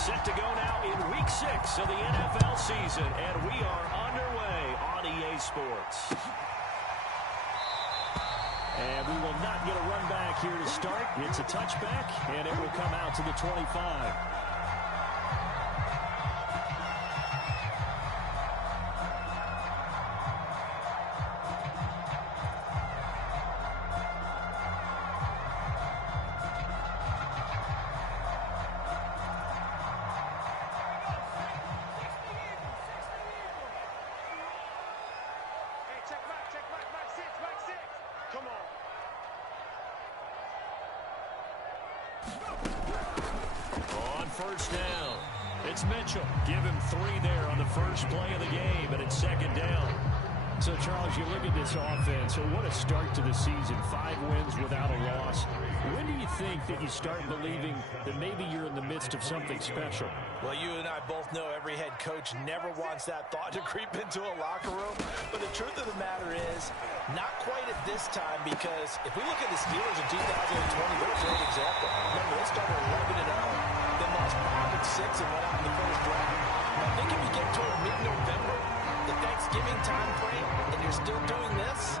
Set to go now in Week 6 of the NFL season, and we are underway on EA Sports. And we will not get a run back here to start. It's a touchback, and it will come out to the 25. On first down, it's Mitchell. Give him 3 there on the first play of the game, and it's second down. So, Charles, you look at this offense, so what a start to the season. 5 wins without a loss. When do you think that you start believing that maybe you're in the midst of something special? Well, you and I both know every head coach never wants that thought to creep into a locker room. But the truth of the matter is, not quite at this time, because if we look at the Steelers in 2020, they're a great example. Remember, they started 11-0, then lost 5-6 and went out in the first round. I think if you get toward mid-November, the Thanksgiving time frame, and you're still doing this,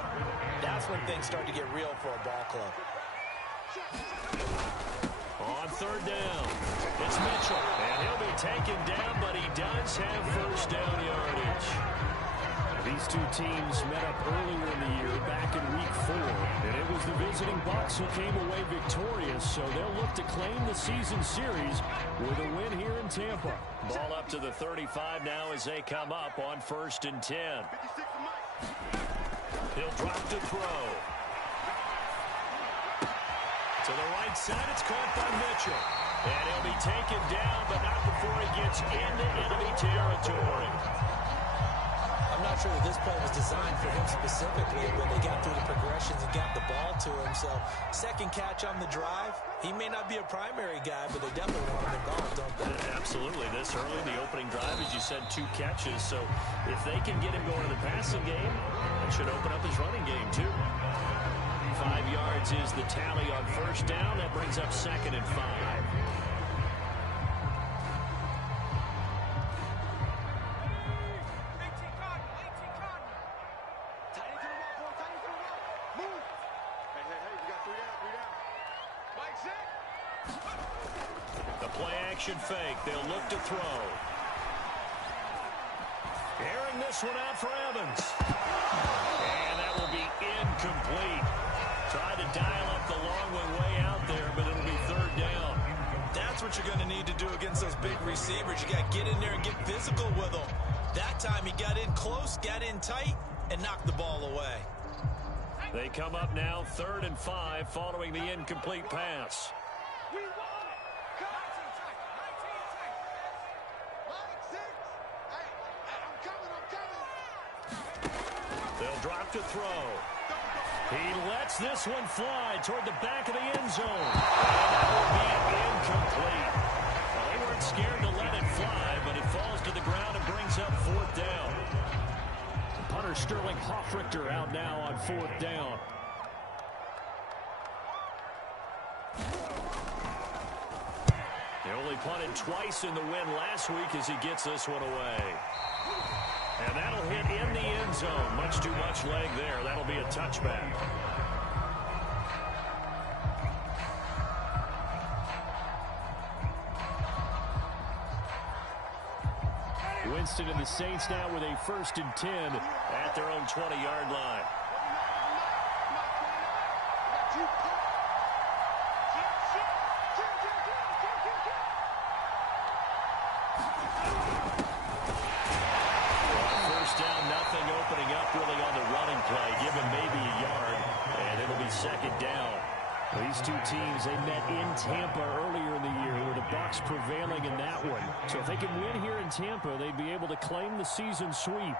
that's when things start to get real for a ball club. On third down, it's Mitchell, and he'll be taken down, but he does have first down yardage. These two teams met up earlier in the year, back in Week 4, and it was the visiting Bucs who came away victorious, so they'll look to claim the season series with a win here in Tampa. Ball up to the 35 now as they come up on 1st and 10. He'll drop to throw. To the right side, it's caught by Mitchell. And he'll be taken down, but not before he gets into enemy territory. I'm not sure that this play was designed for him specifically, but they got through the progressions and got the ball to him. So, second catch on the drive. He may not be a primary guy, but they definitely want him involved, don't they? Absolutely. This early, the opening drive, as you said, 2 catches. So, if they can get him going in the passing game, that should open up his running game, too. 5 yards is the tally on first down. That brings up 2nd and 5. The play action fake. They'll look to throw. Airing this one out for Evans. And that will be incomplete. Tried to dial up the long one way out there, but it'll be 3rd down. That's what you're going to need to do against those big receivers. You got to get in there and get physical with them. That time he got in close, got in tight, and knocked the ball away. They come up now 3rd and 5 following the incomplete pass. They'll drop to throw. He lets this one fly toward the back of the end zone. And that will be incomplete. Well, they weren't scared to let it fly, but it falls to the ground and brings up 4th down. Punter Sterling Hoffrichter out now on 4th down. They only punted twice in the win last week as he gets this one away. And that'll hit in the end zone. Much too much leg there. That'll be a touchback. Winston and the Saints now with a 1st and 10 at their own 20-yard line. Opening up really on the running play. Give him maybe a yard, and it'll be 2nd down. These two teams, they met in Tampa earlier in the year, with the Bucs prevailing in that one. So if they can win here in Tampa, they'd be able to claim the season sweep.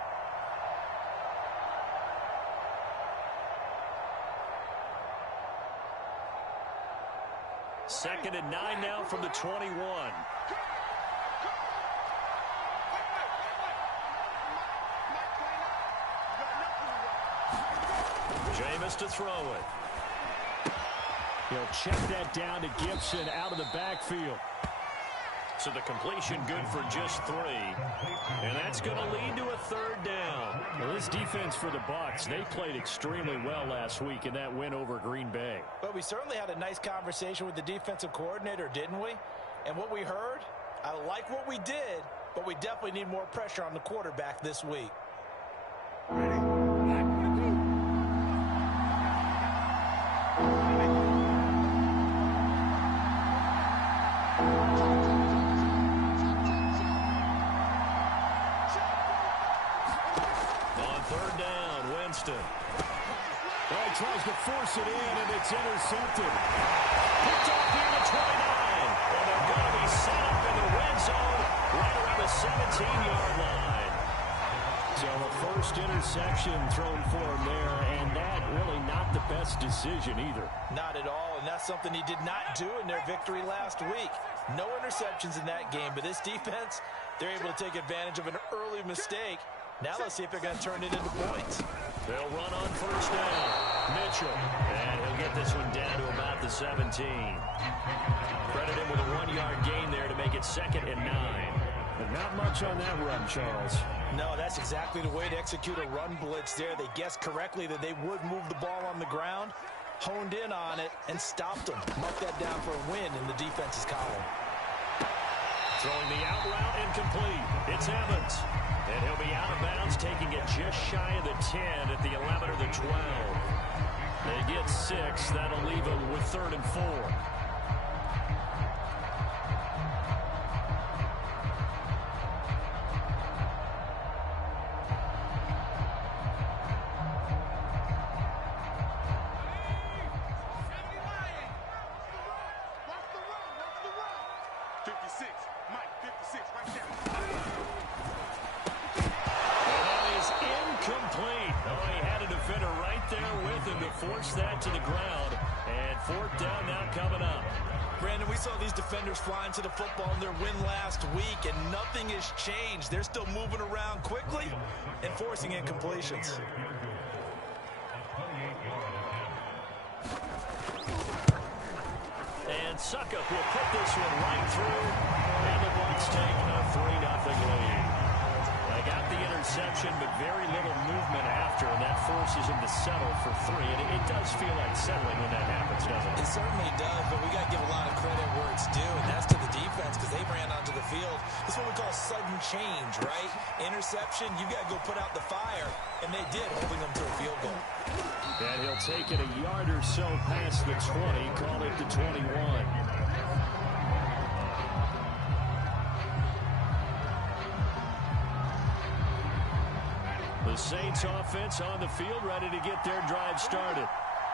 Second and 9 now from the 21. Jameis to throw it. He'll check that down to Gibson out of the backfield. So the completion good for just 3. And that's going to lead to a 3rd down. Well, this defense for the Bucs, they played extremely well last week in that win over Green Bay. But we certainly had a nice conversation with the defensive coordinator, didn't we? And what we heard, I like what we did, but we definitely need more pressure on the quarterback this week. Tries to force it in, and it's intercepted. Picked off here to 29. And they're going to be set up in the red zone right around the 17-yard line. So a first interception thrown for him there, and that really not the best decision either. Not at all, and that's something he did not do in their victory last week. No interceptions in that game, but this defense, they're able to take advantage of an early mistake. Now let's see if they're going to turn it into points. They'll run on first down. Mitchell, and he'll get this one down to about the 17. Credit him with a 1-yard gain there to make it 2nd and 9. But not much on that run, Charles. No, that's exactly the way to execute a run blitz there. They guessed correctly that they would move the ball on the ground, honed in on it, and stopped them. Mark that down for a win in the defense's column. Throwing the out route incomplete. It's Evans. And he'll be out of bounds, taking it just shy of the 10 at the 11 or the 12. They get 6. That'll leave them with 3rd and 4. Force that to the ground, and 4th down now coming up. Brandon, we saw these defenders flying to the football in their win last week, and nothing has changed. They're still moving around quickly and forcing incompletions. And Suckup will put this one right through, and the Bucs take a 3-0 lead. They got the interception, but very little movement after, and that forces him to settle for 3. And it does feel like settling when that happens, doesn't it? It certainly does, but we got to give a lot of credit where it's due, and that's to the defense because they ran onto the field. This is what we call sudden change, right? Interception, you got to go put out the fire, and they did, holding them to a field goal. And he'll take it a yard or so past the 20, call it the 21. The Saints offense on the field, ready to get their drive started.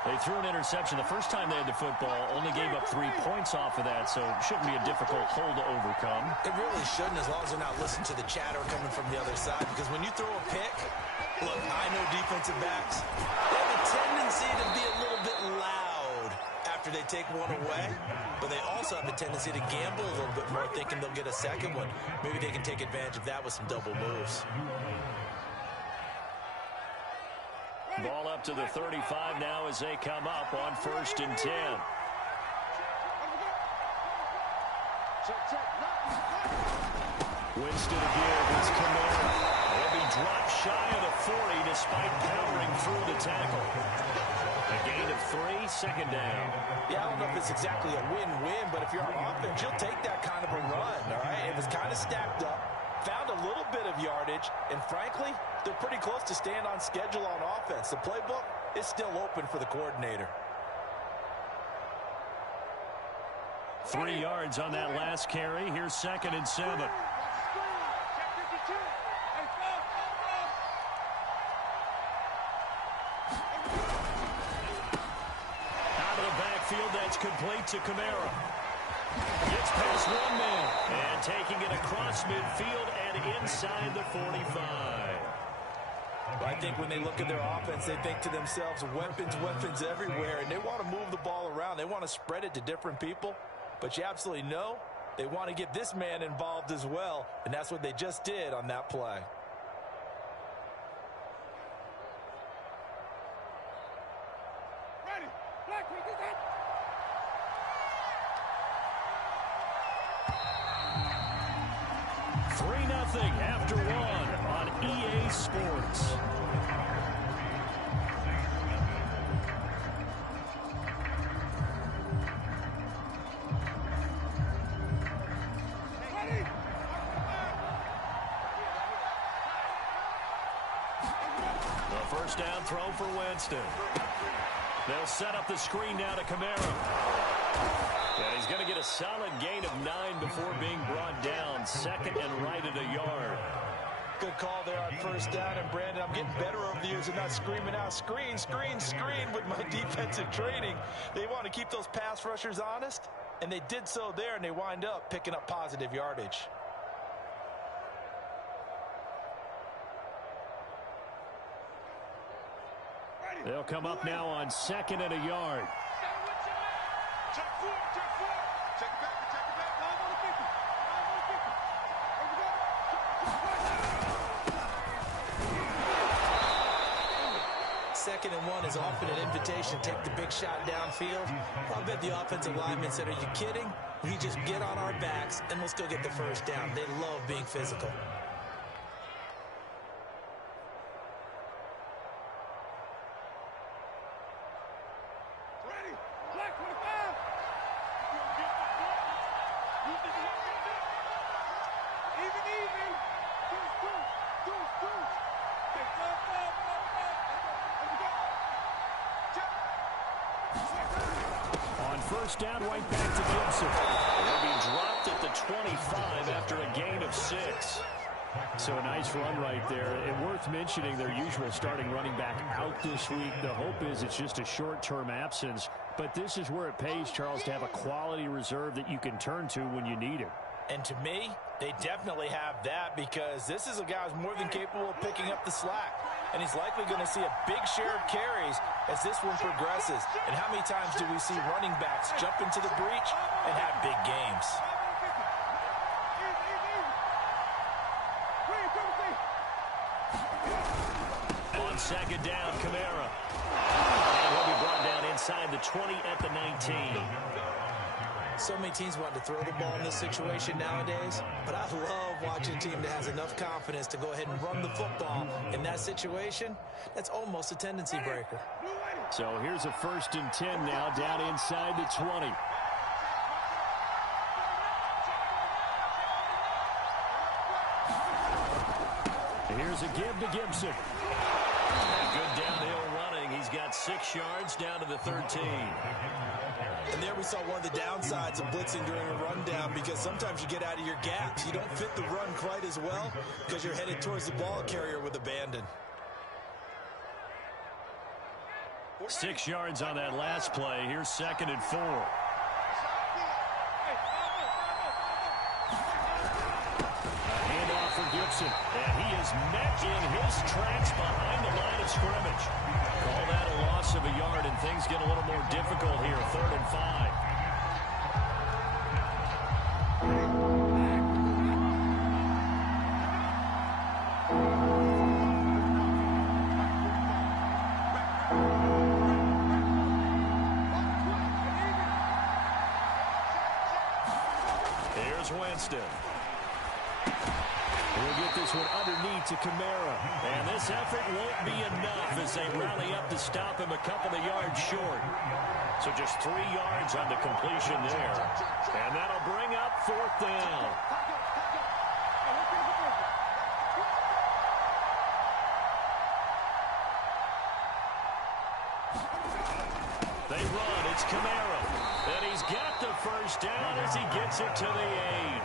They threw an interception the first time they had the football, only gave up 3 points off of that, so it shouldn't be a difficult hole to overcome. It really shouldn't, as long as they're not listening to the chatter coming from the other side, because when you throw a pick, look, I know defensive backs, they have a tendency to be a little bit loud after they take one away, but they also have a tendency to gamble a little bit more, thinking they'll get a second one. Maybe they can take advantage of that with some double moves. Ball up to the 35 now as they come up on 1st and 10. Winston again. It's Kamara. He'll be dropped shy of the 40 despite powering through the tackle. A gain of 3, 2nd down. Yeah, I don't know if it's exactly a win-win, but if you're on offense, you'll take that kind of a run, all right? It was kind of stacked up, found a little bit of yardage, and frankly, they're pretty close to staying on schedule on offense. The playbook is still open for the coordinator. 3 yards on that last carry. Here's 2nd and 7. Out of the backfield, that's complete to Kamara. Gets past one man, and taking it across midfield and inside the 45. I think when they look at their offense, they think to themselves, weapons everywhere, and they want to move the ball around. They want to spread it to different people, but you absolutely know they want to get this man involved as well, and that's what they just did on that play. 3-0 after one on EA Sports. The first down throw for Winston. They'll set up the screen now to Kamara. Yeah, he's going to get a solid gain of 9 before being brought down. Second and right at a yard. Good call there on first down. And, Brandon, I'm getting better over the years and not screaming out, screen, screen, screen with my defensive training. They want to keep those pass rushers honest, and they did so there, and they wind up picking up positive yardage. They'll come up now on second and a yard. Second and 1 is often an invitation. Take the big shot downfield. I bet the offensive lineman said, are you kidding? We just get on our backs and we'll still get the first down. They love being physical. First down, right back to Gibson. They'll be dropped at the 25 after a gain of 6. So a nice run right there. And worth mentioning their usual starting running back out this week. The hope is it's just a short-term absence. But this is where it pays, Charles, to have a quality reserve that you can turn to when you need it. And to me, they definitely have that because this is a guy who's more than capable of picking up the slack. And he's likely going to see a big share of carries as this one progresses. And how many times do we see running backs jump into the breach and have big games? On second down, Kamara. And he'll be brought down inside the 20 at the 19. So many teams want to throw the ball in this situation nowadays, but I love watching a team that has enough confidence to go ahead and run the football. In that situation, that's almost a tendency breaker. So here's a 1st and 10 now down inside the 20. Here's a give to Gibson. Good downhill running. He's got 6 yards down to the 13. And there we saw one of the downsides of blitzing during a rundown because sometimes you get out of your gaps. You don't fit the run quite as well because you're headed towards the ball carrier with abandon. 6 yards on that last play. Here's 2nd and 4. A handoff for Gibson. And he is met in his tracks behind the line of scrimmage. Call that a loss of a yard, and things get a little more difficult here. 3rd and 5. Here's Winston. We'll get this one underneath to Kamara. And this effort won't be enough as they rally up to stop him a couple of yards short. So just 3 yards on the completion there. And that'll bring up 4th down. They run. It's Kamara. And he's got the first down as he gets it to the 8.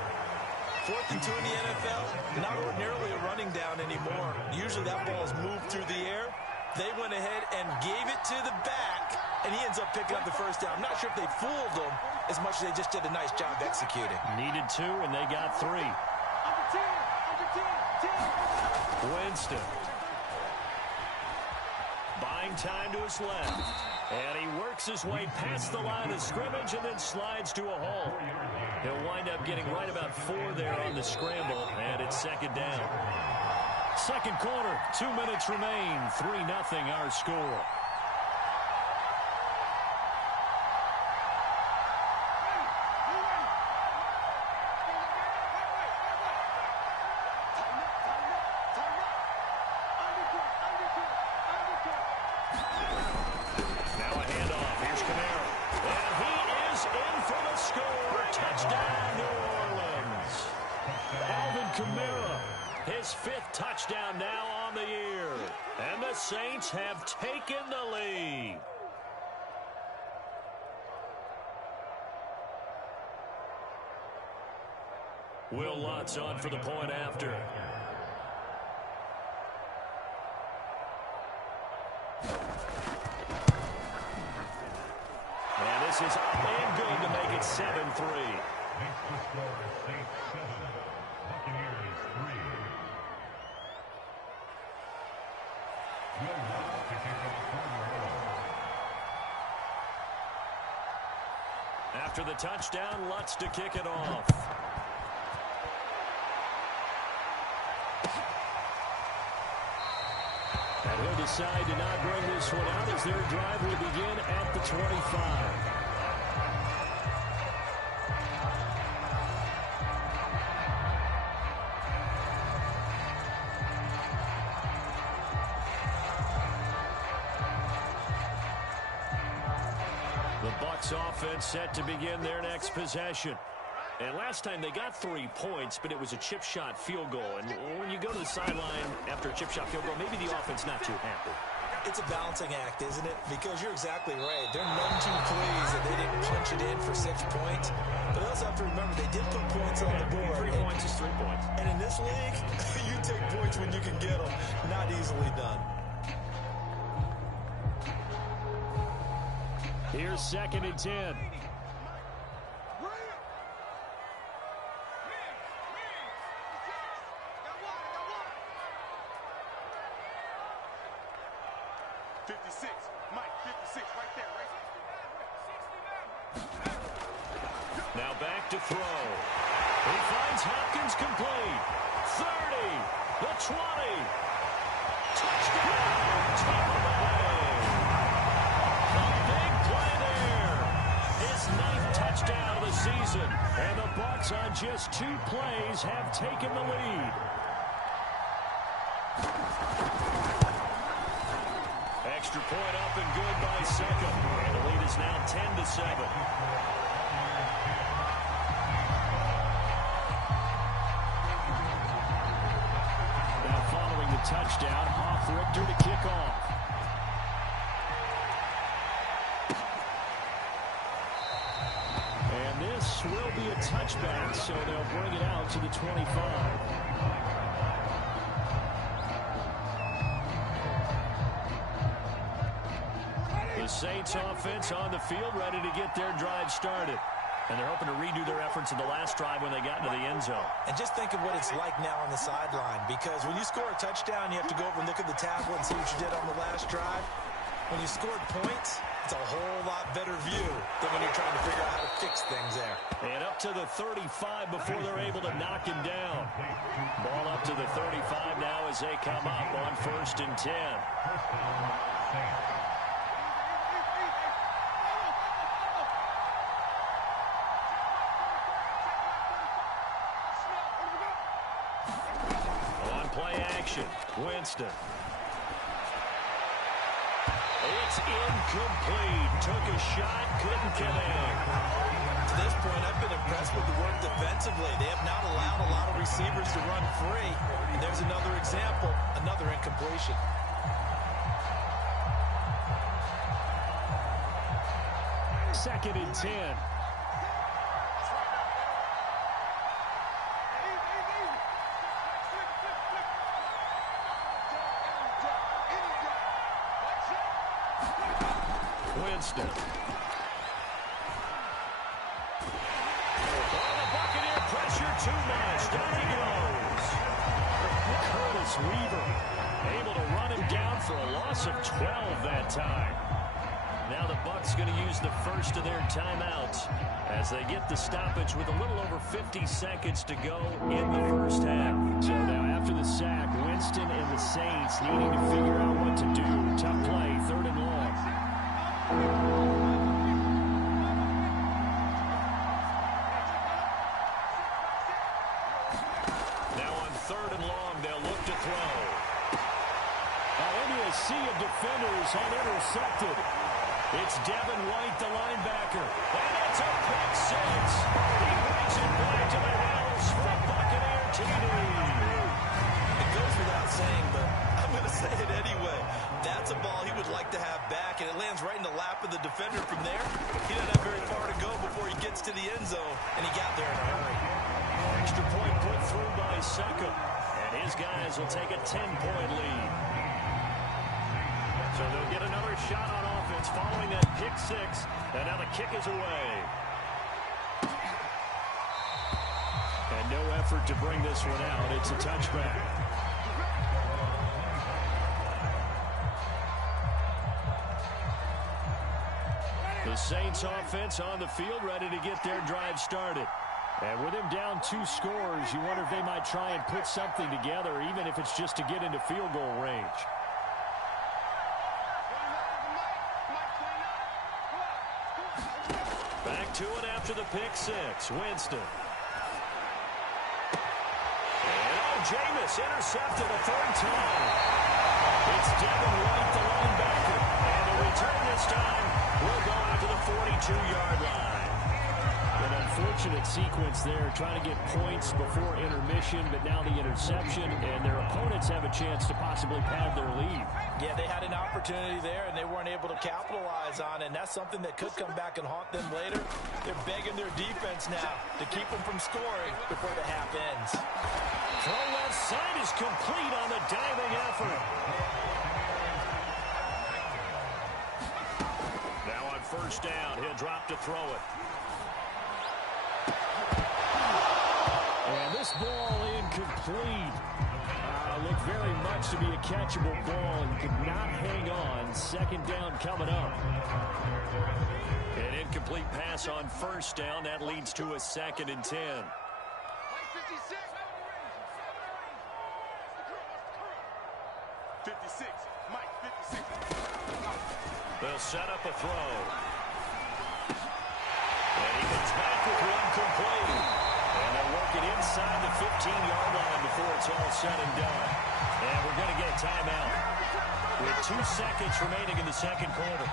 4th and 2 in the NFL, not ordinarily a running down anymore. Usually that ball is moved through the air. They went ahead and gave it to the back, and he ends up picking up the first down. I'm not sure if they fooled him as much as they just did a nice job executing. Needed 2, and they got 3. Winston. Buying time to his left. And he works his way past the line of scrimmage and then slides to a hole. He'll wind up getting right about 4 there on the scramble, and it's 2nd down. Second quarter, 2 minutes remain. 3-0 our score. for the score. Touchdown, New Orleans. Alvin Kamara, his 5th touchdown now on the year. And the Saints have taken the lead. Will Lutz on for the point after. And this is up and good to make it 7-3. After the touchdown, Lutz to kick it off. And he'll decide to not bring this one out as their drive will begin at the 25. The Bucs offense set to begin their next possession. And last time they got 3 points, but it was a chip shot field goal. And when you go to the sideline after a chip shot field goal, maybe the offense not too happy. It's a balancing act, isn't it? Because you're exactly right. They're none too pleased that they didn't punch it in for 6 points. But you also have to remember they did put points on the board. 3 points is 3 points. And in this league, you take points when you can get them. Not easily done. Here's 2nd and 10. Now back to throw. He finds Hopkins complete. 30, the 20. Touchdown, Tampa Bay. A big play there. His 9th touchdown of the season. And the Bucs on just 2 plays have taken the lead. Extra point up and good by Second. And the lead is now 10-7. Touchdown, Hoff-Richter to kick off. And this will be a touchback, so they'll bring it out to the 25. The Saints offense on the field, ready to get their drive started. And they're hoping to redo their efforts in the last drive when they got into the end zone. And just think of what it's like now on the sideline, because when you score a touchdown, you have to go over and look at the tablet and see what you did on the last drive. When you scored points, it's a whole lot better view than when you're trying to figure out how to fix things there. And up to the 35 before they're able to knock him down. Ball up to the 35 now as they come up on 1st and 10. Winston. It's incomplete. Took a shot, couldn't get in. To this point, I've been impressed with the work defensively. They have not allowed a lot of receivers to run free. And there's another example, another incompletion. Second and 10. Winston. Oh, the Buccaneer pressure too much. Down he goes. Curtis Weaver able to run him down for a loss of 12 that time. Now the Bucs going to use the first of their timeouts as they get the stoppage with a little over 50 seconds to go in the first half. So now after the sack, Winston and the Saints needing to figure out what to do. Tough play, 3rd and long. Now on 3rd and long, they'll look to throw. Into a sea of defenders, unintercepted. It's Devin White, the linebacker. And it's a pick six. He brings it back to the house for Buccaneer TD. It goes without saying, but I'm going to say it anyway. That's a ball he would like to have back, and it lands right in the lap of the defender from there. He doesn't have very far to go before he gets to the end zone, and he got there in a hurry. Extra point put through by Succop, and his guys will take a 10-point lead. So they'll get another shot on offense following that pick six, and now the kick is away. And no effort to bring this one out. It's a touchback. The Saints offense on the field, ready to get their drive started. And with him down 2 scores, you wonder if they might try and put something together, even if it's just to get into field goal range. Back to it after the pick six. Winston. And Jameis intercepted a 3rd time. It's Devin White, the linebacker. And the return this time will go out to the 42-yard line. An unfortunate sequence there, trying to get points before intermission, but now the interception, and their opponents have a chance to possibly pad their lead. Yeah, they had an opportunity there, and they weren't able to capitalize on it, and that's something that could come back and haunt them later. They're begging their defense now to keep them from scoring before the half ends. Throw left side is complete on the diving effort. Now on 1st down, he'll drop to throw it. And this ball incomplete. Looked very much to be a catchable ball and could not hang on. 2nd down coming up. An incomplete pass on 1st down. That leads to a 2nd and 10. They'll set up a throw. And he comes back with one complete. And they'll work it inside the 15-yard line before it's all said and done. And we're going to get a timeout with 2 seconds remaining in the 2nd quarter.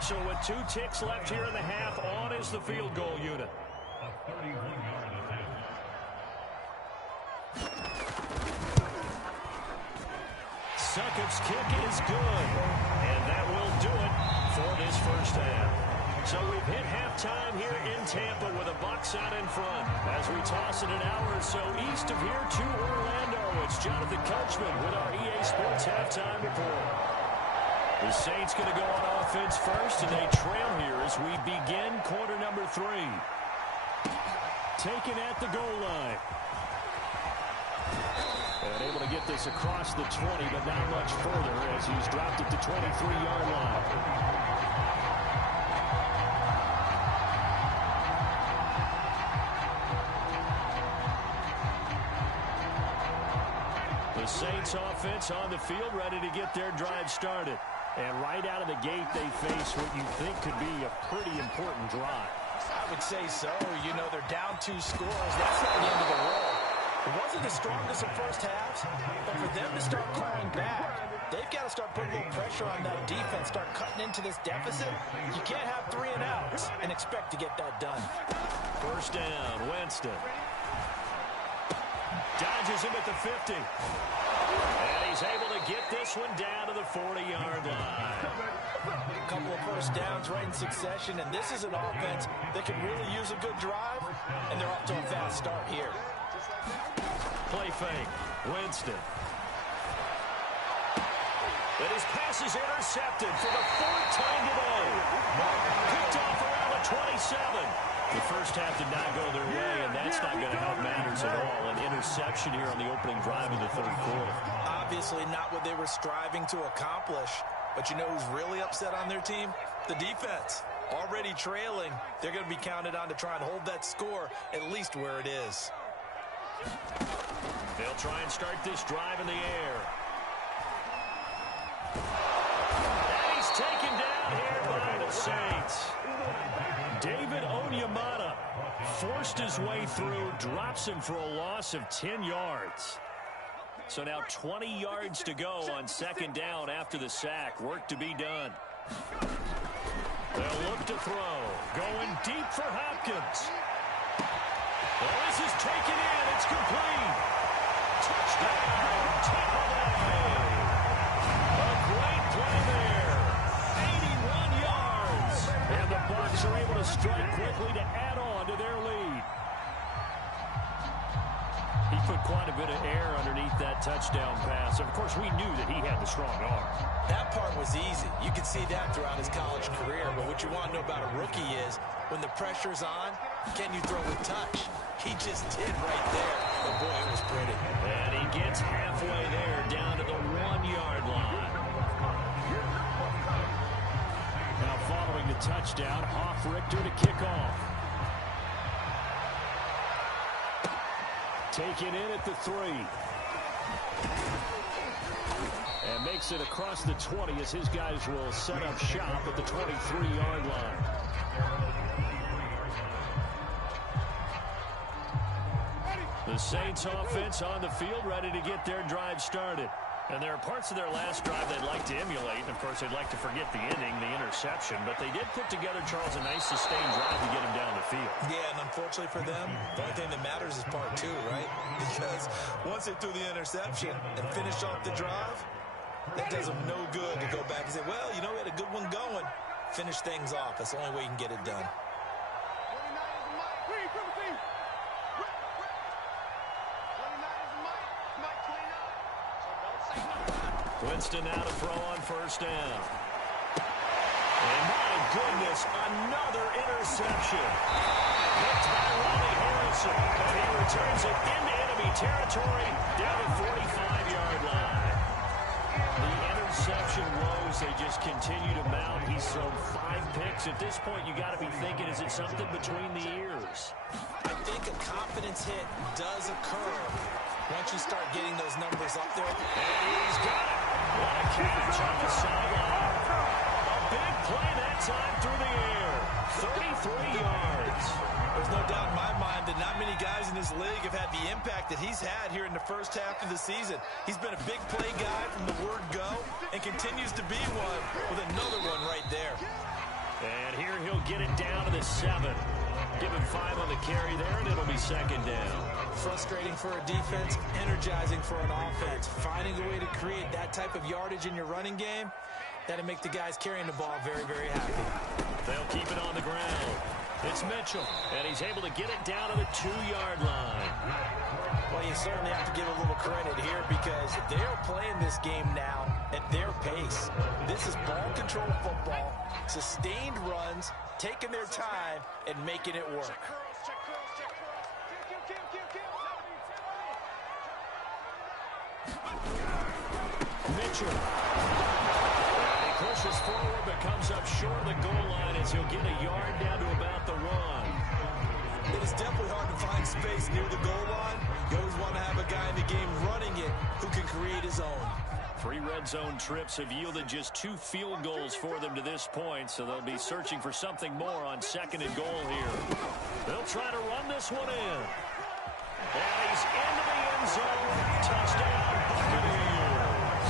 So with 2 ticks left here in the half, on is the field goal unit. Succop's kick is good, and that will do it for this 1st half. So we've hit halftime here in Tampa with the Bucs out in front. As we toss it an hour or so east of here to Orlando, it's Jonathan Coachman with our EA Sports Halftime Report. The Saints going to go on offense first, and they trail here as we begin quarter number 3. Taken at the goal line. And able to get this across the 20, but not much further as he's dropped it to 23-yard line. The Saints offense on the field, ready to get their drive started. And right out of the gate, they face what you think could be a pretty important drive. I would say so. You know, they're down 2 scores. That's not the end of the world. It wasn't the strongest of first halves, but for them to start clawing back, they've got to start putting a little pressure on that defense, start cutting into this deficit. You can't have 3 and outs and expect to get that done. 1st down, Winston. Dodges him at the 50. And he's able to get this one down to the 40-yard line. A couple of 1st downs right in succession, and this is an offense that can really use a good drive, and they're off to a fast start here. Play fake. Winston. And his pass is intercepted for the 4th time today. Picked off around the 27. The first half did not go their way, and that's not going to help matters at all. An interception here on the opening drive of the 3rd quarter. Obviously not what they were striving to accomplish. But you know who's really upset on their team? The defense. Already trailing, they're going to be counted on to try and hold that score at least where it is. They'll try and start this drive in the air. And he's taken down here by the Saints. David Onyemata forced pushed his way through, drops him for a loss of 10 yards. So now 20 yards to go on second down after the sack. Work to be done. They'll look to throw. Going deep for Hopkins. Well, this is taken in. It's complete. Touchdown, Tampa Bay. A great play there. 81 yards. And the Bucs are able to strike quickly to add on to their lead. He put quite a bit of air underneath that touchdown pass. Of course, we knew that he had the strong arm. That part was easy. You could see that throughout his college career. But what you want to know about a rookie is when the pressure's on, can you throw with touch? He just did right there. Oh, boy, it was pretty. And he gets halfway there down to the 1-yard line. Now following the touchdown, Hofrichter to kick off. Taken in at the 3. And makes it across the 20 as his guys will set up shop at the 23-yard line. The Saints offense on the field ready to get their drive started. And there are parts of their last drive they'd like to emulate. And, of course, they'd like to forget the ending, the interception. But they did put together, Charles, a nice sustained drive to get him down the field. Yeah, and unfortunately for them, the only thing that matters is part 2, right? Because once they threw the interception and finished off the drive, that does them no good to go back and say, well, you know, we had a good one going. Finish things off. That's the only way you can get it done. Winston now to throw on first down. And my goodness, another interception. Picked by Ronnie Harrison. And he returns it into enemy territory down the 45-yard line. The interception woes, they just continue to mount. He's thrown 5 picks. At this point, you got to be thinking, is it something between the ears? I think a confidence hit does occur once you start getting those numbers up there. And he's got it. What a catch on the sideline. A big play that time through the air. 33 yards. There's no doubt in my mind that not many guys in this league have had the impact that he's had here in the first half of the season. He's been a big play guy from the word go and continues to be one with another one right there. And here he'll get it down to the 7. Give him 5 on the carry there, and it'll be second down. Frustrating for a defense, energizing for an offense. Finding a way to create that type of yardage in your running game, that'll make the guys carrying the ball very, very happy. They'll keep it on the ground. It's Mitchell, and he's able to get it down to the 2-yard line. Well, you certainly have to give a little credit here because they're playing this game now at their pace. This is ball control football, sustained runs, taking their time and making it work. Mitchell. He pushes forward but comes up short of the goal line as he'll get a yard down to about the 1. It is definitely hard to find space near the goal line. You always want to have a guy in the game running it who can create his own. 3 red zone trips have yielded just 2 field goals for them to this point, so they'll be searching for something more on second and goal here. They'll try to run this one in. And he's into the end zone. Touchdown, Buccaneers.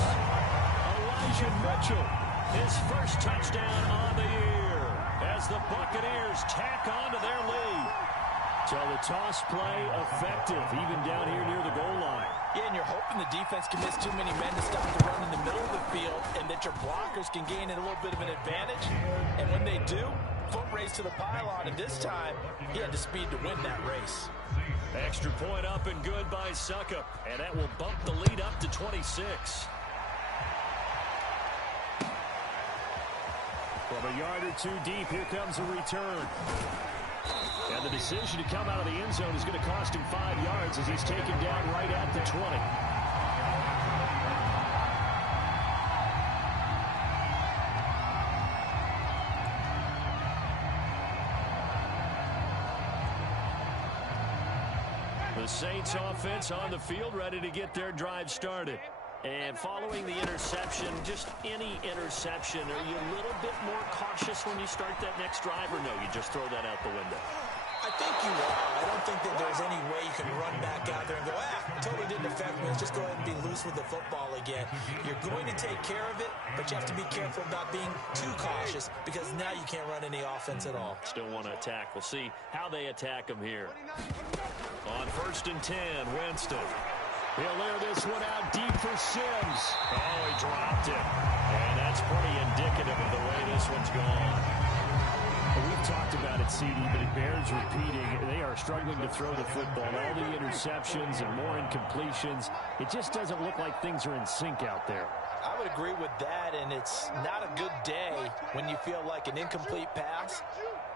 Elijah Mitchell, his first touchdown on the year as the Buccaneers tack on to their lead. So the toss play effective, even down here near the goal line. Yeah, and you're hoping the defense can miss too many men to stop the run in the middle of the field and that your blockers can gain a little bit of an advantage. And when they do, foot race to the pylon, and this time he had the speed to win that race. Extra point up and good by Succop, and that will bump the lead up to 26. From a yard or 2 deep, here comes a return. And the decision to come out of the end zone is going to cost him 5 yards as he's taken down right at the 20. The Saints offense on the field ready to get their drive started. And following the interception, just any interception, are you a little bit more cautious when you start that next drive, or no, you just throw that out the window? I think you are. I don't think that there's any way you can run back out there and go, totally didn't affect me. Let's just go ahead and be loose with the football again. You're going to take care of it, but you have to be careful about being too cautious because now you can't run any offense at all. Still want to attack. We'll see how they attack him here. On 1st and 10, Winston. He'll layer this one out deep for Sims. Oh, he dropped it. And that's pretty indicative of the way this one's gone. We've talked about it, CD, but it bears repeating. They are struggling to throw the football. All the interceptions and more incompletions. It just doesn't look like things are in sync out there. I would agree with that, and it's not a good day when you feel like an incomplete pass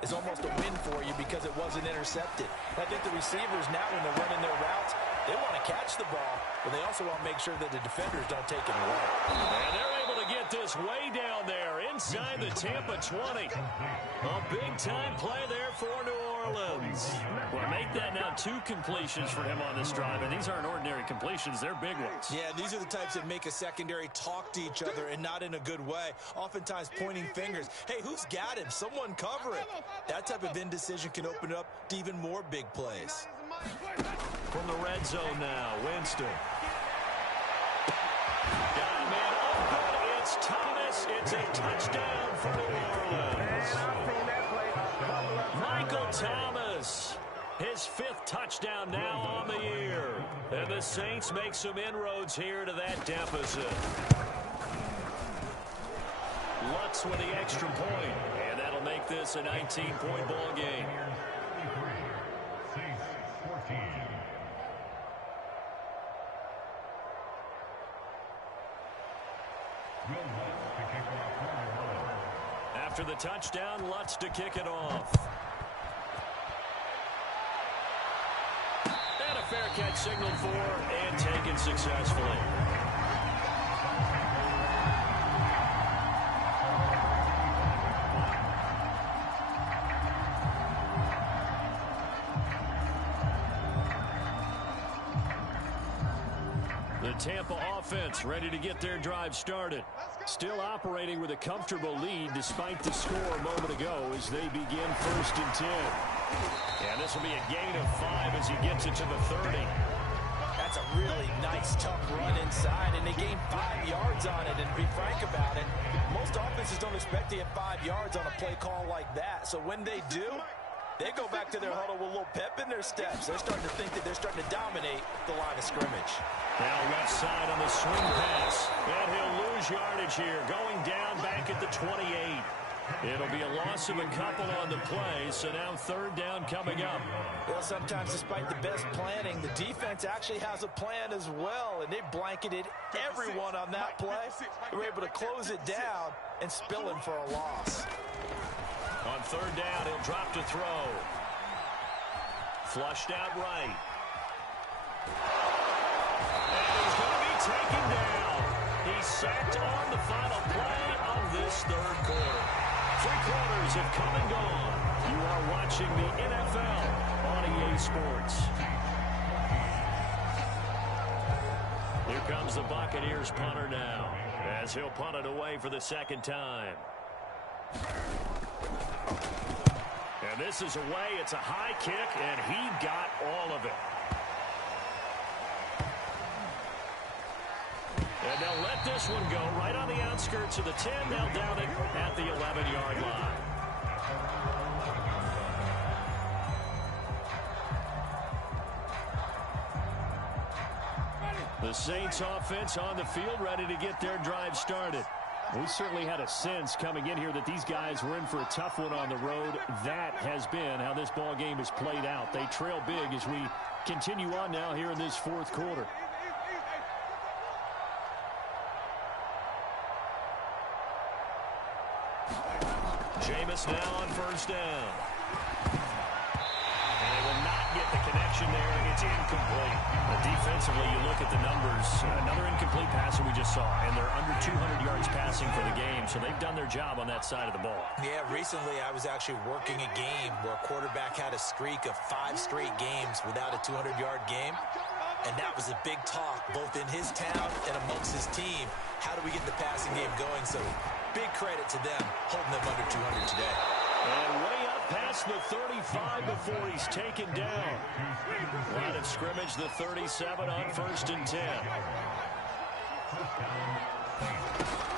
is almost a win for you because it wasn't intercepted. And I think the receivers now, when they're running their routes, they want to catch the ball, but they also want to make sure that the defenders don't take it away. And they're able to get this way down there inside the Tampa 20. A big-time play there for New Orleans. Well, make that now 2 completions for him on this drive, and these aren't ordinary completions. They're big ones. Yeah, these are the types that make a secondary talk to each other and not in a good way. Oftentimes pointing fingers. Hey, who's got him? Someone cover it. That type of indecision can open it up to even more big plays. From the red zone now, Winston. Got a man open. It's Thomas. It's a touchdown for New Orleans. Michael Thomas. His 5th touchdown now on the year. And the Saints make some inroads here to that deficit. Lutz with the extra point. And that'll make this a 19-point ball game. After the touchdown, Lutz to kick it off. And a fair catch signaled for and taken successfully. The Tampa offense ready to get their drive started. Still operating with a comfortable lead despite the score a moment ago as they begin 1st and 10. And this will be a gain of 5 as he gets it to the 30. That's a really nice, tough run inside, and they gained 5 yards on it. And to be frank about it, most offenses don't expect to get 5 yards on a play call like that. So when they do, they go back to their huddle with a little pep in their steps. They're starting to think that they're starting to dominate the line of scrimmage. Now left side on the swing pass. And he'll lose yardage here, going down back at the 28. It'll be a loss of a couple on the play, so now 3rd down coming up. Well, sometimes despite the best planning, the defense actually has a plan as well, and they blanketed everyone on that play. They were able to close it down and spill him for a loss. On 3rd down, he'll drop to throw. Flushed out right. And he's going to be taken down. He's sacked on the final play of this 3rd quarter. 3 quarters have come and gone. You are watching the NFL on EA Sports. Here comes the Buccaneers punter now, as he'll punt it away for the 2nd time. And this is away. It's a high kick, and he got all of it. And they'll let this one go right on the outskirts of the 10. They'll down it at the 11-yard line. The Saints offense on the field ready to get their drive started. We certainly had a sense coming in here that these guys were in for a tough one on the road. That has been how this ball game has played out. They trail big as we continue on now here in this 4th quarter. Jameis now on 1st down. And they will not get the connection there, and it's incomplete. Defensively, you look at the numbers. Another incomplete pass that we just saw, and they're under 200 yards passing for the game, so they've done their job on that side of the ball. Yeah, recently I was actually working a game where a quarterback had a streak of 5 straight games without a 200-yard game, and that was a big talk both in his town and amongst his team. How do we get the passing game going? So big credit to them holding them under 200 today. And way up past across the 35 before he's taken down. Line of scrimmage, the 37 on 1st and 10.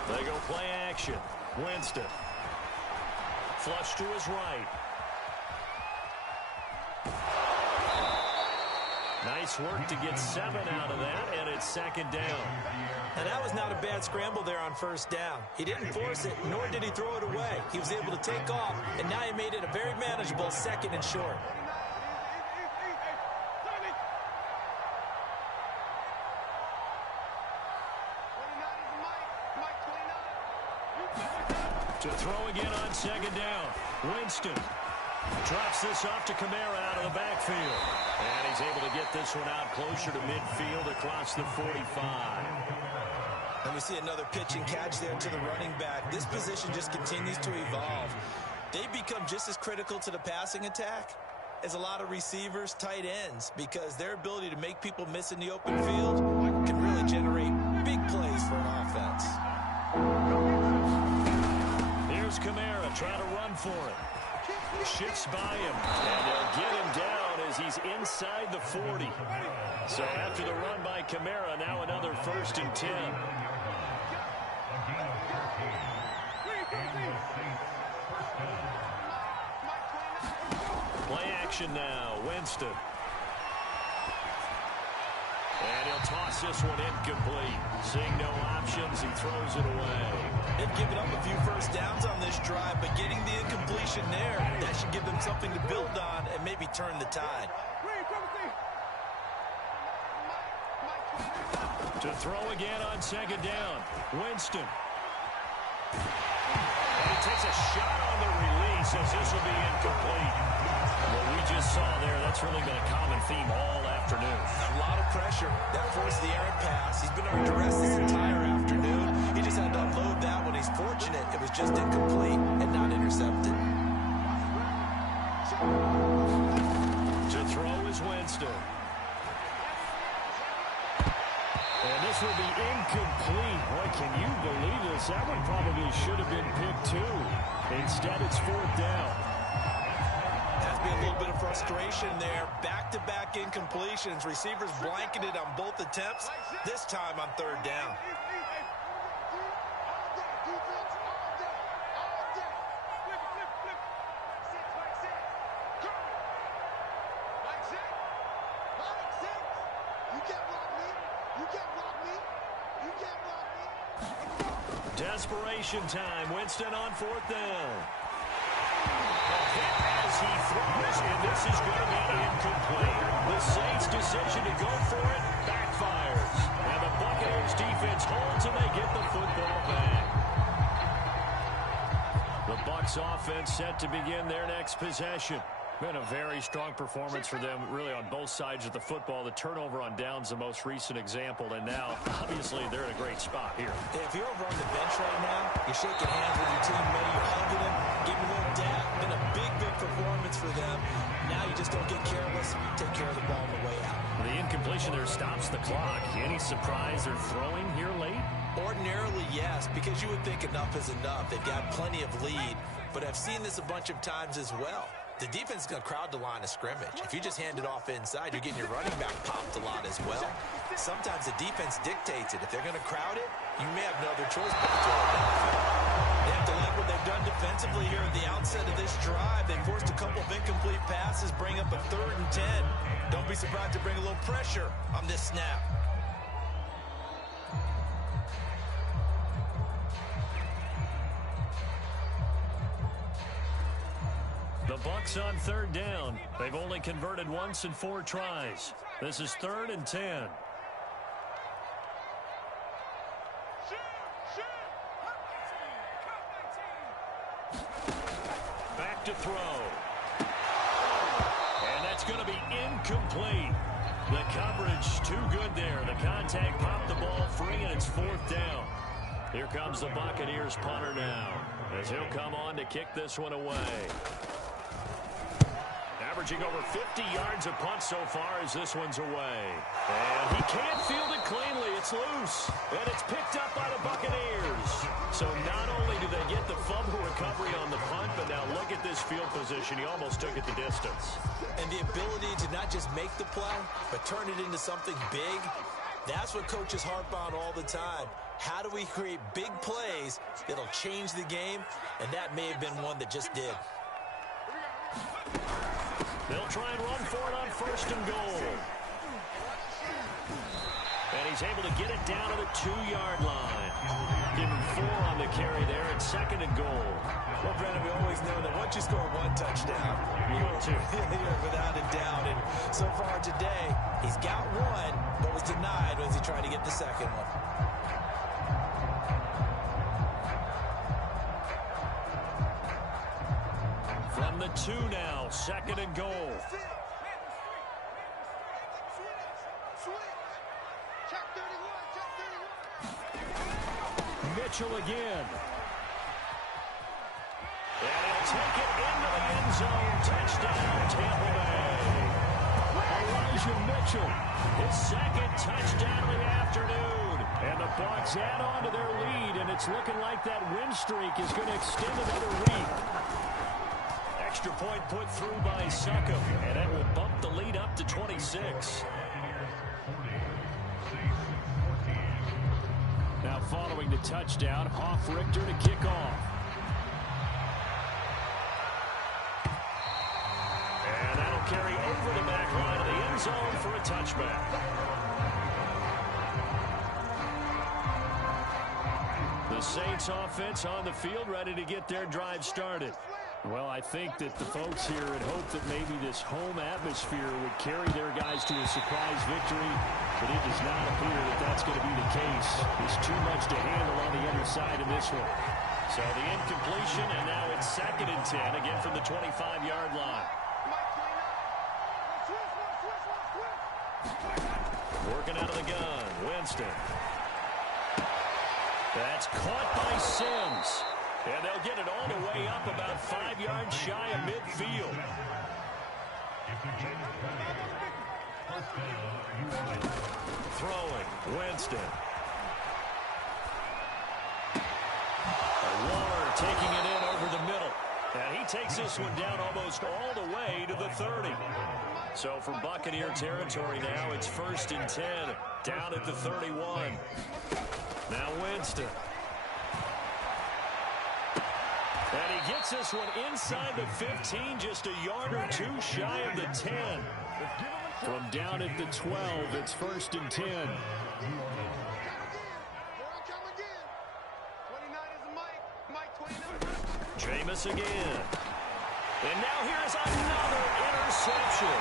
They go play action. Winston. Flush to his right. Nice work to get 7 out of that, and it's 2nd down. And that was not a bad scramble there on 1st down. He didn't force it, nor did he throw it away. He was able to take off, and now he made it a very manageable 2nd and short. To throw again on 2nd down. Winston drops this off to Kamara out of the backfield. And he's able to get this one out closer to midfield across the 45. And we see another pitch and catch there to the running back. This position just continues to evolve. They become just as critical to the passing attack as a lot of receivers, tight ends, because their ability to make people miss in the open field can really generate big plays for an offense. Here's Kamara trying to run for it. Shifts by him, and they'll get him down as he's inside the 40. So after the run by Kamara, now another 1st and 10. Play action now, Winston. And he'll toss this one incomplete. Seeing no options, he throws it away. They've given up a few 1st downs on this drive, but getting the incompletion there, that should give them something to build on and maybe turn the tide. To throw again on 2nd down, Winston. And he takes a shot on the release as this will be incomplete. What we just saw there, that's really been a common theme all afternoon. A lot of pressure. That forced the errant pass. He's been under duress this entire afternoon. He just had to unload that one. He's fortunate it was just incomplete and not intercepted. To throw is Winston. And this will be incomplete. Boy, can you believe this? That one probably should have been picked too. Instead, it's 4th down. Has been a little bit of frustration there. Back-to-back incompletions. Receivers blanketed on both attempts, this time on 3rd down. Desperation time. Winston on 4th down. A hit as he throws, and this is going to be incomplete. The Saints' decision to go for it backfires. And the Buccaneers defense holds, and they get the football back. The Bucs offense set to begin their next possession. Been a very strong performance for them, really, on both sides of the football. The turnover on downs, the most recent example, and now, obviously, they're in a great spot here. If you're over on the bench right now, you're shaking hands with your teammate, you're hugging him, giving a little dap. Been a big performance for them. Now you just don't get careless. Take care of the ball on the way out. The incompletion there stops the clock. Any surprise they're throwing here late? Ordinarily, yes, because you would think enough is enough. They've got plenty of lead, but I've seen this a bunch of times as well. The defense is going to crowd the line of scrimmage. If you just hand it off inside, you're getting your running back popped a lot as well. Sometimes the defense dictates it. If they're going to crowd it, you may have no other choice but to throw it downfield. They have to like what they've done defensively here at the outset of this drive. They forced a couple of incomplete passes, bring up a 3rd and 10. Don't be surprised to bring a little pressure on this snap. The Bucs on 3rd down. They've only converted once in 4 tries. This is 3rd and 10. Back to throw. And that's going to be incomplete. The coverage too good there. The contact popped the ball free, and it's 4th down. Here comes the Buccaneers punter now, as he'll come on to kick this one away. Averaging over 50 yards a punt so far as this one's away. And he can't field it cleanly. It's loose. And it's picked up by the Buccaneers. So not only do they get the fumble recovery on the punt, but now look at this his field position. He almost took it the distance. And the ability to not just make the play, but turn it into something big, that's what coaches harp on all the time. How do we create big plays that'll change the game? And that may have been one that just did. They'll try and run for it on 1st and goal. And he's able to get it down to the 2-yard line. Give him 4 on the carry there at 2nd and goal. Well, Brandon, we always know that once you score 1 touchdown, you're without a doubt. And so far today, he's got 1, but was denied as he tried to get the 2nd one. From the 2 now, 2nd and goal. Mitchell again. And he'll take it into the end zone. Touchdown, Tampa Bay. Elijah Mitchell, his 2nd touchdown of the afternoon. And the Bucs add on to their lead, and it's looking like that win streak is going to extend another week. Extra point put through by Succop, and that will bump the lead up to 26. Now following the touchdown, Hoff-Richter to kick off. And that'll carry over the back line of the end zone for a touchback. The Saints offense on the field ready to get their drive started. Well, I think that the folks here had hoped that maybe this home atmosphere would carry their guys to a surprise victory, but it does not appear that that's going to be the case. There's too much to handle on the other side of this one. So the incompletion, and now it's 2nd and 10, again from the 25-yard line. Working out of the gun, Winston. That's caught by Sims. And they'll get it all the way up about 5 yards shy of midfield. Throwing, Winston. Waller taking it in over the middle. And he takes this one down almost all the way to the 30. So from Buccaneer territory now, it's 1st and 10, down at the 31. Now Winston. And he gets this one inside the 15, just a yard or 2 shy of the 10. From down at the 12, it's 1st and 10. Jameis again. And now here's another interception.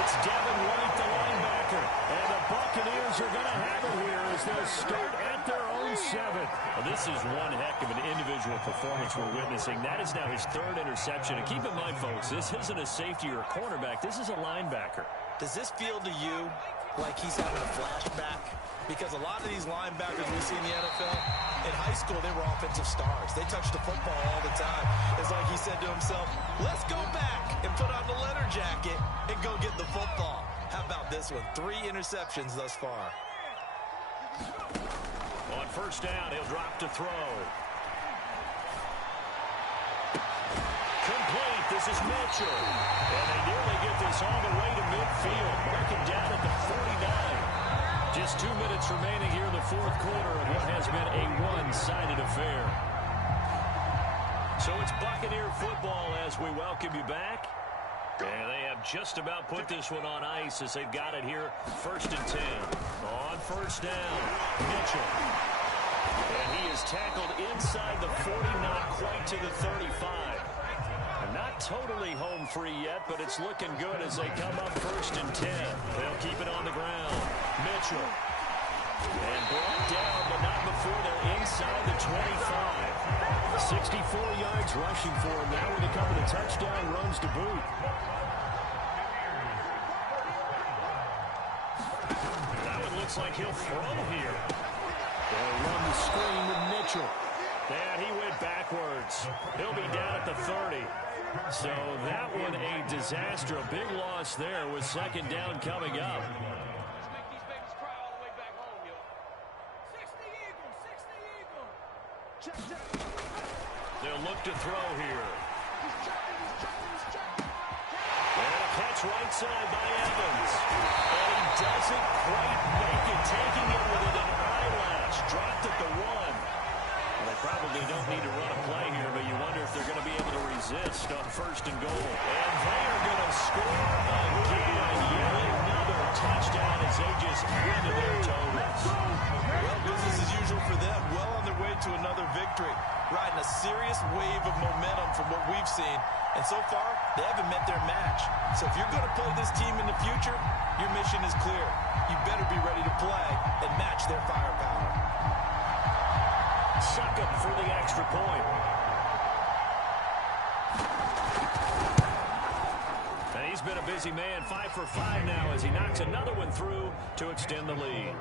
It's Devin White, the linebacker. And the Buccaneers are going to have it here as they'll start at their own 7. Well, this is one heck of an individual performance we're witnessing. That is now his 3rd interception. And keep in mind, folks, this isn't a safety or a cornerback. This is a linebacker. Does this feel to you like he's having a flashback? Because a lot of these linebackers we see in the NFL, in high school, they were offensive stars. They touched the football all the time. It's like he said to himself, let's go back and put on the leather jacket and go get the football. How about this one? 3 interceptions thus far. On 1st down, he'll drop to throw. Complete. This is Mitchell. And they nearly get this all the way to midfield. Marking down at the 49. Just 2 minutes remaining here in the 4th quarter of what has been a one-sided affair. So it's Buccaneer football as we welcome you back. And they have just about put this one on ice as they've got it here. 1st and 10. On 1st down, Mitchell. And he is tackled inside the 40, not quite to the 35. Not totally home free yet, but it's looking good as they come up 1st and 10. They'll keep it on the ground. Mitchell. And brought down, but not before they're inside the 25. 64 yards rushing for him now with a couple of touchdown runs to boot. That one looks like he'll throw here. They'll run the screen with Mitchell. And he went backwards. He'll be down at the 30. So that one a disaster. A big loss there with 2nd down coming up. They'll look to throw here. right side by Evans. And he doesn't quite make it, taking it with an eyelash. Dropped at the 1. Well, they probably don't need to run a play here, but you wonder if they're going to be able to resist on 1st and goal. And they are going to score again. Yet another touchdown as they just win to their toes. Well, business as usual for them. Well on their way to another victory. Riding a serious wave of momentum from what we've seen. And so far, they haven't met their match. So if you're going to play this team in the future, your mission is clear. You better be ready to play and match their firepower. Succop for the extra point. And he's been a busy man, 5 for 5 now as he knocks another one through to extend the lead.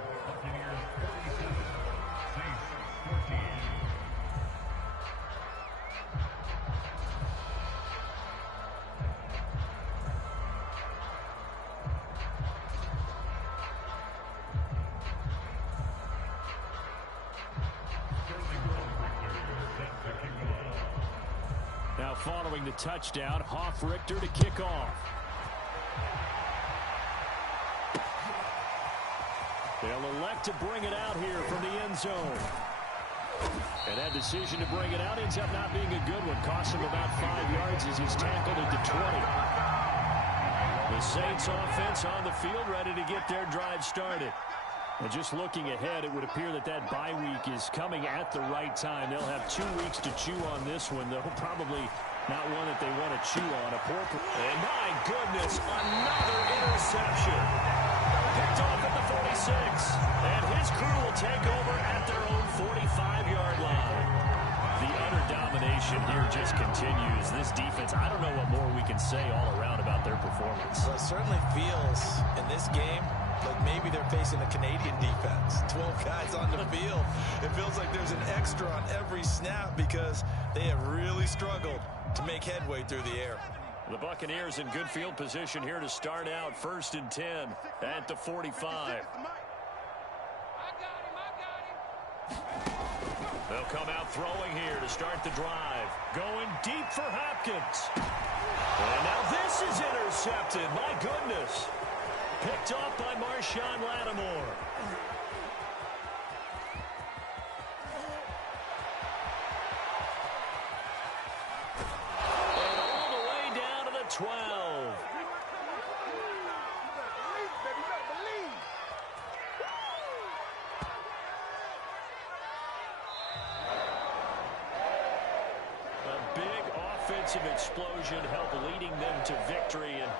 Now following the touchdown, Hofrichter to kick off. They'll elect to bring it out here from the end zone. And that decision to bring it out ends up not being a good one. Costs him about 5 yards as he's tackled at the 20. The Saints offense on the field ready to get their drive started. And just looking ahead, it would appear that that bye week is coming at the right time. They'll have 2 weeks to chew on this one, though probably not one that they want to chew on. And my goodness, another interception. Picked off at the 46. And his crew will take over at their own 45-yard line. The utter domination here just continues. This defense, I don't know what more we can say all around about their performance. Well, it certainly feels in this game like maybe they're facing a Canadian defense. 12 guys on the field. It feels like there's an extra on every snap because they have really struggled to make headway through the air. The Buccaneers in good field position here to start out 1st and 10 at the 45. They'll come out throwing here to start the drive. Going deep for Hopkins. And now this is intercepted. My goodness. Picked off by Marshawn Lattimore. And all the way down to the 12. A big offensive explosion helped leading them to victory. And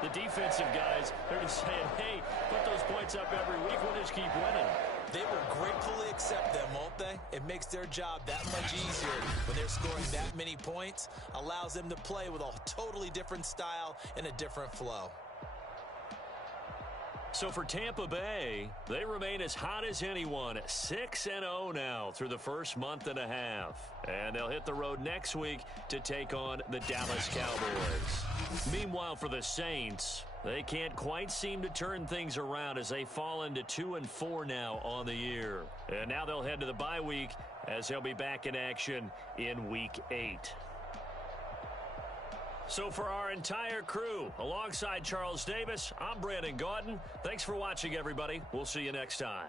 the defensive guys, they're just saying, hey, put those points up every week. We'll just keep winning. They will gratefully accept them, won't they? It makes their job that much easier when they're scoring that many points. Allows them to play with a totally different style and a different flow. So for Tampa Bay, they remain as hot as anyone. 6-0 now through the first month and a half. And they'll hit the road next week to take on the Dallas Cowboys. Meanwhile, for the Saints, they can't quite seem to turn things around as they fall into 2-4 now on the year. And now they'll head to the bye week as they'll be back in action in Week 8. So for our entire crew, alongside Charles Davis, I'm Brandon Gaudin. Thanks for watching, everybody. We'll see you next time.